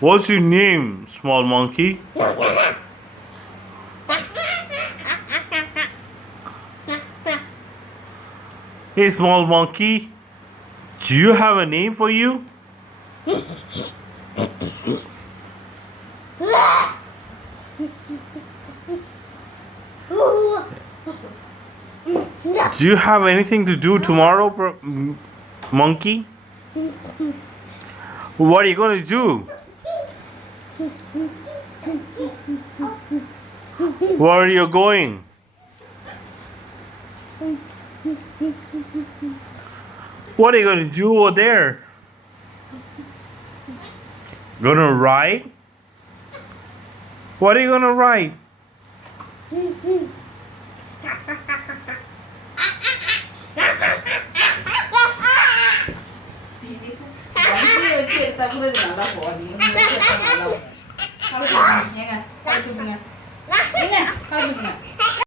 What's your name, small monkey? Hey, small monkey. Do you have a name for you? Do you have anything to do tomorrow, monkey? What are you going to do? Where are you going? What are you going to do over there? Gonna ride? What are you gonna ride? How